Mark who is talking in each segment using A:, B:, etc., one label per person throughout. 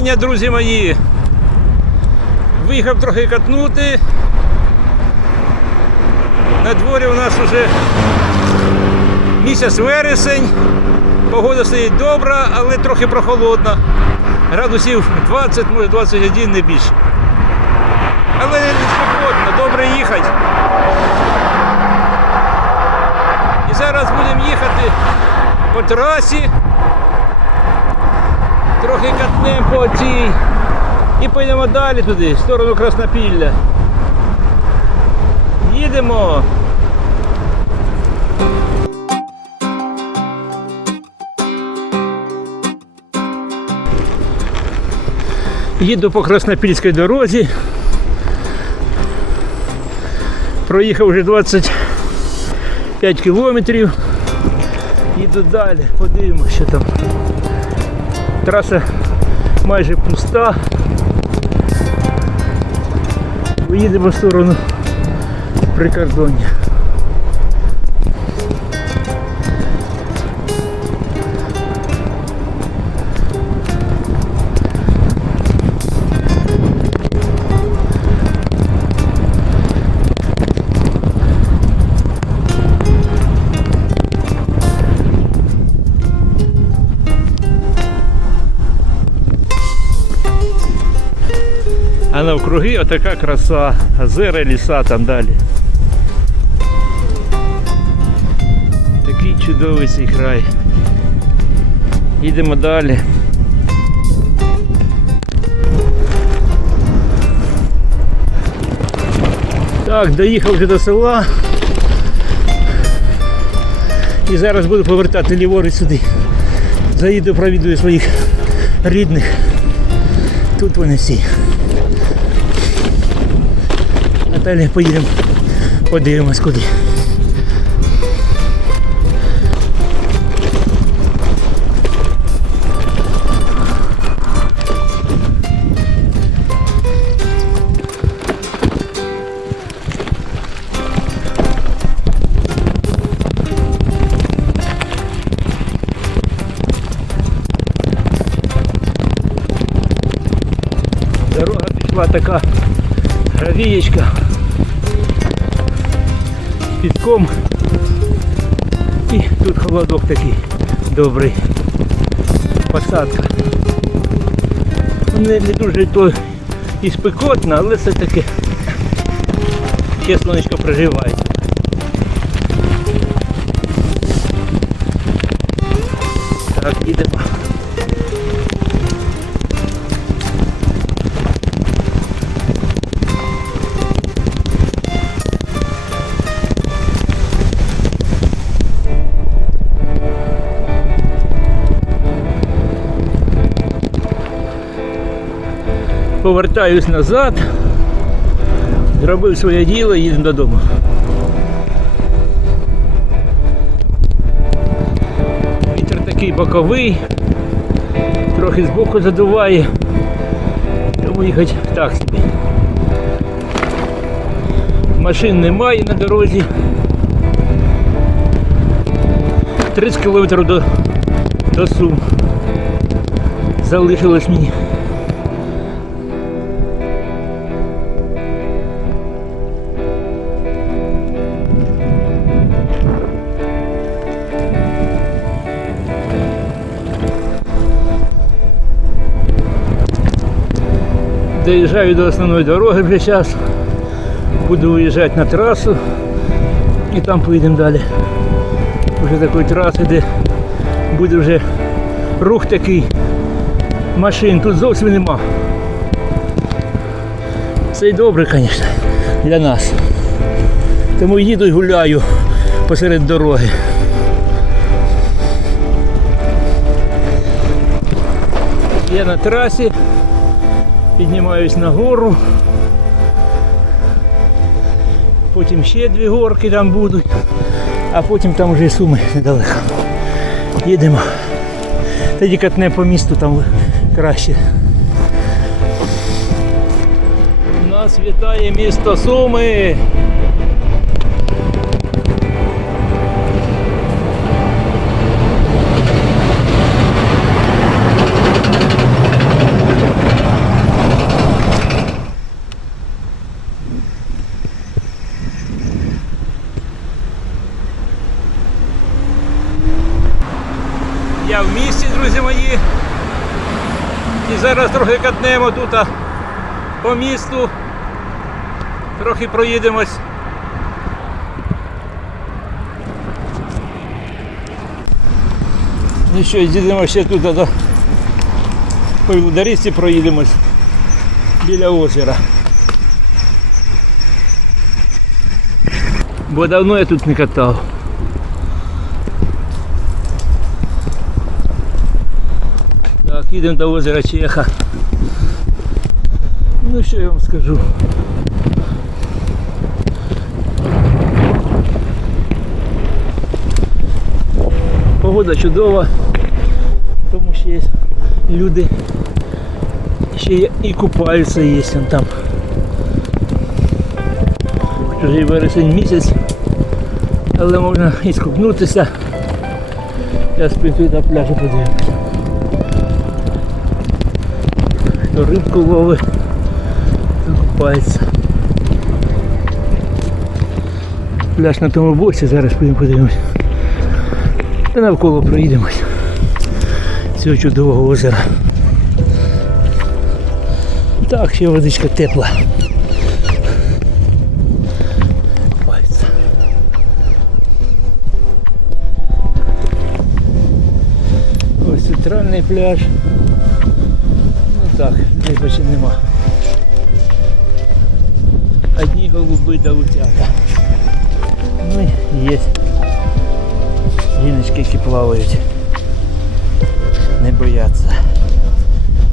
A: вітання, друзі мої. Виїхав трохи катнути. На дворі у нас вже місяць вересень. Погода стоїть добра, але трохи прохолодна. Градусів 20, може 21, не більше. Але не спекотно, добре їхати. І зараз будемо їхати по трасі. Трохи катнемо по цій і поїдемо далі туди, в сторону Краснопілля. Їдемо. Їду по Краснопільській дорозі. Проїхав вже 25 кілометрів. Їду далі, подивимося, що там. Траса майже пуста. Поїдемо в сторону прикордоння. А навкруги отака краса, озера, ліса там далі. Такий чудовий цей край. Їдемо далі. Так, доїхав вже до села. І зараз буду повертати ліворуч сюди. Заїду, провідую своїх рідних. Тут вони всі. Далі поїдемо, подивимось куди. Дорога пішла така гравієчка з піском. І тут холодок такий добрий. Посадка. Не, не дуже то і спекотно, але все таки ще сонечко проживає. Так, їдемо. Повертаюсь назад, зробив своє діло і їдемо додому. Вітер такий боковий, трохи збоку задуває, тому їхати так собі. Машин немає на дорозі. 30 кілометрів до, до Сум. Залишилось мені. Доїжджаю до основної дороги вже зараз. Буду виїжджати на трасу і там поїдемо далі. Вже такої траси, де буде вже рух такий. Машин тут зовсім нема. Це й добре, звісно, для нас. Тому їду і гуляю посеред дороги. Я на трасі, піднімаюсь на гору. Потім ще дві горки там будуть, а потім там вже і суми недалеко. Їдемо. Тоді катне по місту там краще. Нас вітає місто Суми. Зараз трохи катнемо тут а, по місту. Трохи проїдемось. Ну що, їдемо ще тут до по проїдемось біля озера. Бо давно я тут не катав. Їдемо до озера Чеха. Ну що я вам скажу? Погода чудова, тому що є люди ще і купаються є там. І вересень місяць, але можна і скупнутися. Я спинку на пляжі подивимось. Хто рибку ловить, то купається. Пляж на тому боці, зараз підемо подивимось. Та навколо проїдемось. Цього чудового озера. Так, ще водичка тепла. Ось центральний пляж. Ну так, людей нема. Одні голуби да утята. Ну і є жіночки, які плавають. Не бояться.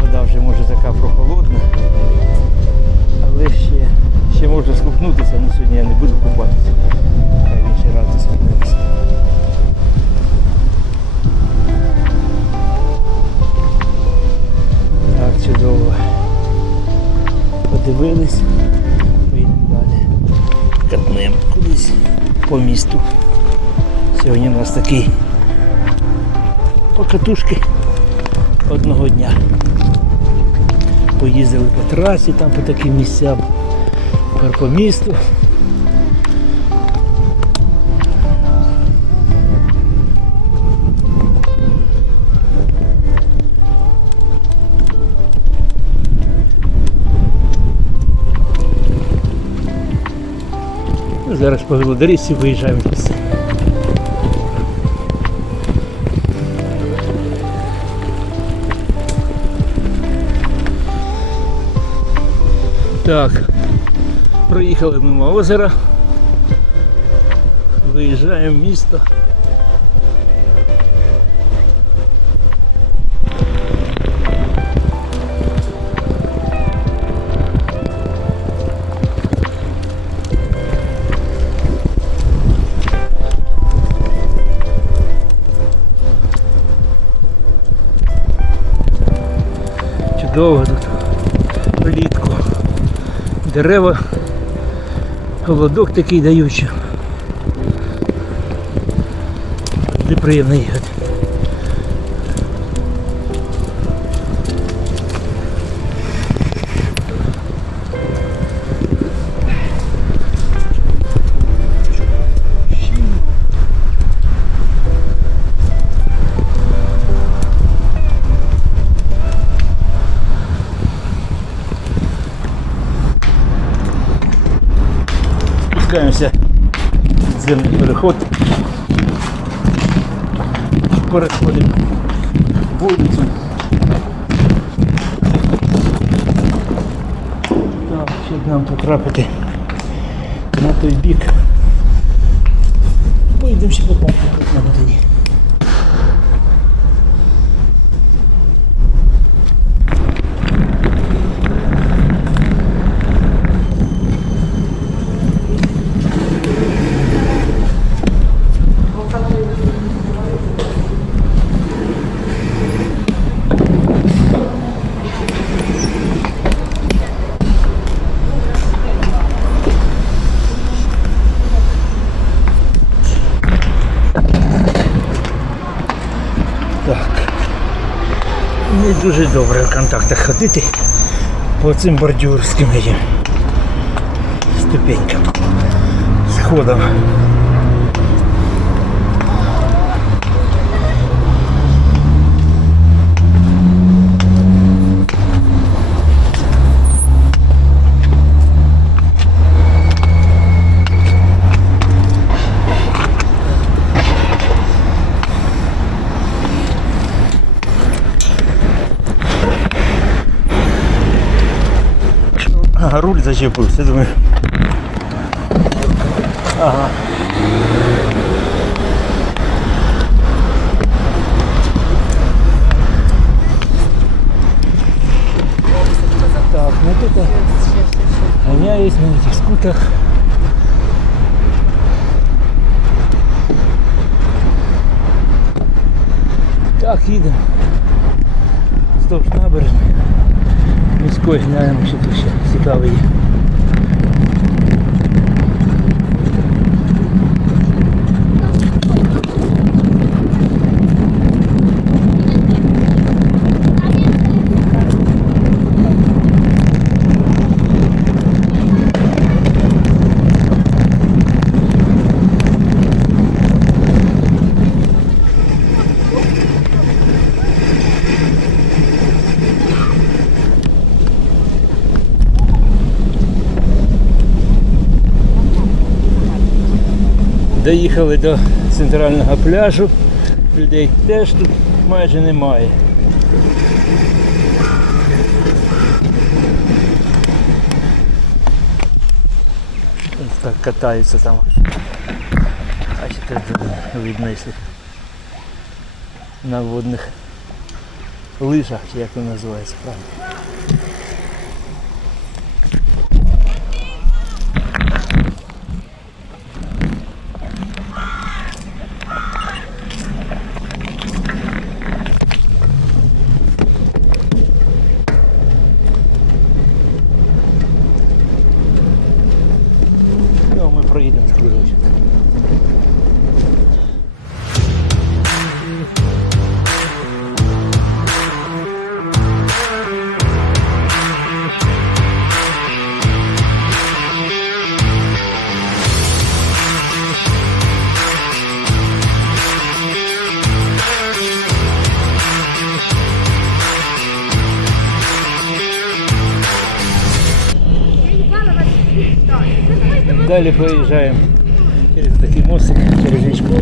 A: Вода вже може така прохолодна. Але ще, ще можна скупнутися, але сьогодні я не буду купатися. Хай він ще раз. Подивились. Поїдемо далі. Катнемо кудись по місту. Сьогодні у нас такий покатушки одного дня. Поїздили по трасі, там по таким місцям, тепер по місту. Зараз по і виїжджаємо в місце. Так, проїхали мимо озера. Виїжджаємо в місто. Чудово тут влітку. Дерева, холодок такий даючий. Неприємно їхати. Спускаємося в подземный переход. Переходимо вулицю. Так, ще нам потрапити на той бік. Поїдемо ще по помпу на водині. Дуже добре в контактах ходити. По цим бордюрським этим ступенькам. Сходом. зачепився, думаю. Ага. Так, ну тут гоняюсь на этих скутах. Так, їдемо. Вздовж набережної. Міської глянемо, що тут ще цікаве є. Доїхали до центрального пляжу. Людей теж тут майже немає. Так катаються там. Бачите, тут видно, якщо на водних лижах, як воно називається правильно. Далі проїжджаємо через такий мостик, через річку.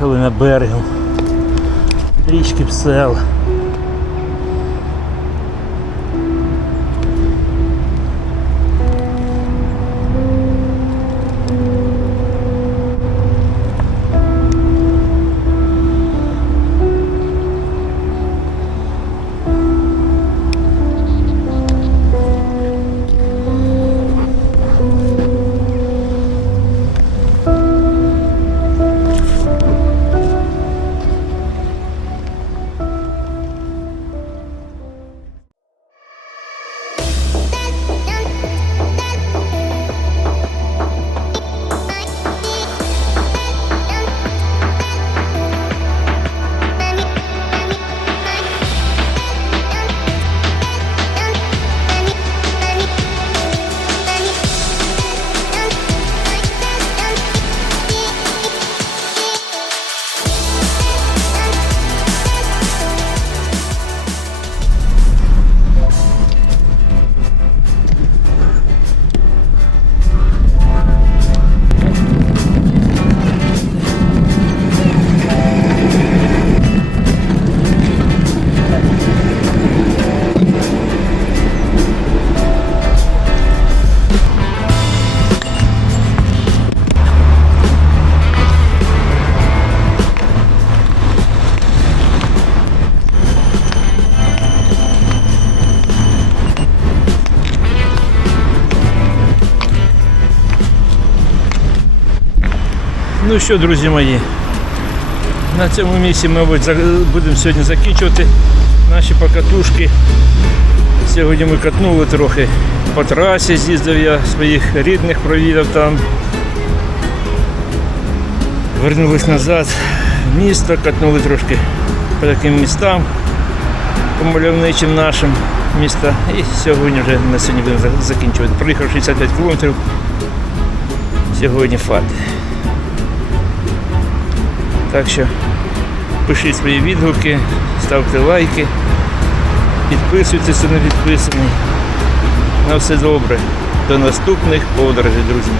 A: Виїхали на берег річки Псел. Ну що, друзі мої, на цьому місці, мабуть, будемо сьогодні закінчувати наші покатушки. Сьогодні ми катнули трохи по трасі, з'їздив я своїх рідних, провідав там. Вернулись назад в місто, катнули трошки по таким містам, по мальовничим нашим міста. І сьогодні вже на сьогодні будемо закінчувати. Проїхав 65 кілометрів. Сьогодні фати. Так що пишіть свої відгуки, ставте лайки, підписуйтесь, на підписаний. На все добре. До наступних подорожей, друзі.